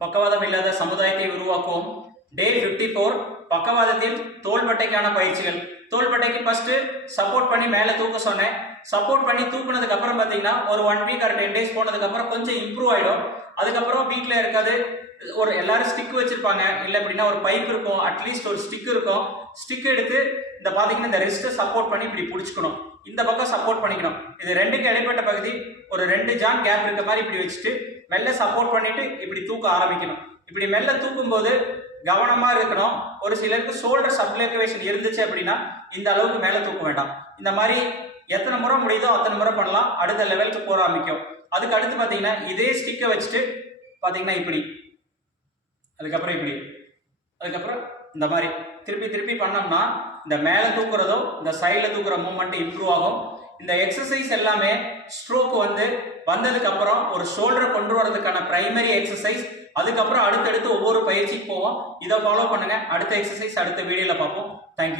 ಪಕ್ಕವಾದ ಸमुದಾಯಕ್ಕೆ ಇರುವಾಕುವ டே 54 four பக்கவாதத்தில் தோள்பட்டைக்கான பயிற்சிகள். தோள்பட்டைக்கு first support பண்ணி மேலே தூக்க சொன்னேன். சப்போர்ட் பண்ணி தூக்குனதுக்கு அப்புறம் பார்த்தீங்கன்னா ஒரு one week or ten days போனதுக்கு அப்புறம் கொஞ்சம் இம்ப்ரூவ் ஆயிடும். அதுக்கப்புறம் வீட்டில் இருக்காது ஒரு எல்லாரும் ஸ்டிக் வச்சிருப்பாங்க. இல்லை அப்படின்னா ஒரு பைப் இருக்கும் அட்லீஸ்ட் ஒரு ஸ்டிக் இருக்கும். ஸ்டிக் எடுத்து இந்த பார்த்தீங்கன்னா இந்த ரெஸ்ட்டை சப்போர்ட் பண்ணி இப்படி பிடிச்சிக்கணும். இந்த பக்கம் சப்போர்ட் பண்ணிக்கணும். இது ரெண்டுக்கு இடைப்பட்ட பகுதி ஒரு ரெண்டு ஜான் கேப் இருக்க மாதிரி இப்படி வச்சுட்டு வெளில சப்போர்ட் பண்ணிட்டு இப்படி தூக்க ஆரம்பிக்கணும். இப்படி மெல்ல தூக்கும்போது கவனமாக இருக்கணும். ஒரு சிலருக்கு ஷோல்டர் சப்ளேக்குவேஷன் இருந்துச்சு அப்படின்னா இந்த அளவுக்கு மேலே தூக்க வேண்டாம். இந்த மாதிரி எத்தனை முறை முடியுதோ அத்தனை முறை பண்ணலாம். அடுத்த லெவலுக்கு போற ஆரம்பிக்கும். அதுக்கு அடுத்து பார்த்தீங்கன்னா இதே ஸ்டிக்கை வச்சுட்டு பார்த்தீங்கன்னா இப்படி. அதுக்கப்புறம் இப்படி. அதுக்கப்புறம் இந்த மாதிரி திருப்பி திருப்பி பண்ணோம்னா இந்த மேலே தூக்குறதோ இந்த சைடில் தூக்குற மூமெண்ட் இம்ப்ரூவ் ஆகும். இந்த எக்ஸசைஸ் எல்லாமே ஸ்ட்ரோக் வந்து வந்ததுக்கு அப்புறம் ஒரு ஷோல்டரை கொண்டு வரதுக்கான பிரைமரி எக்ஸசைஸ் அதுக்கப்புறம் அடுத்தடுத்து ஒவ்வொரு பயிற்சிக்கு போவோம். இதை ஃபாலோ பண்ணுங்க. அடுத்த எக்ஸசைஸ் அடுத்த வீடியோல பார்ப்போம். தேங்க்யூ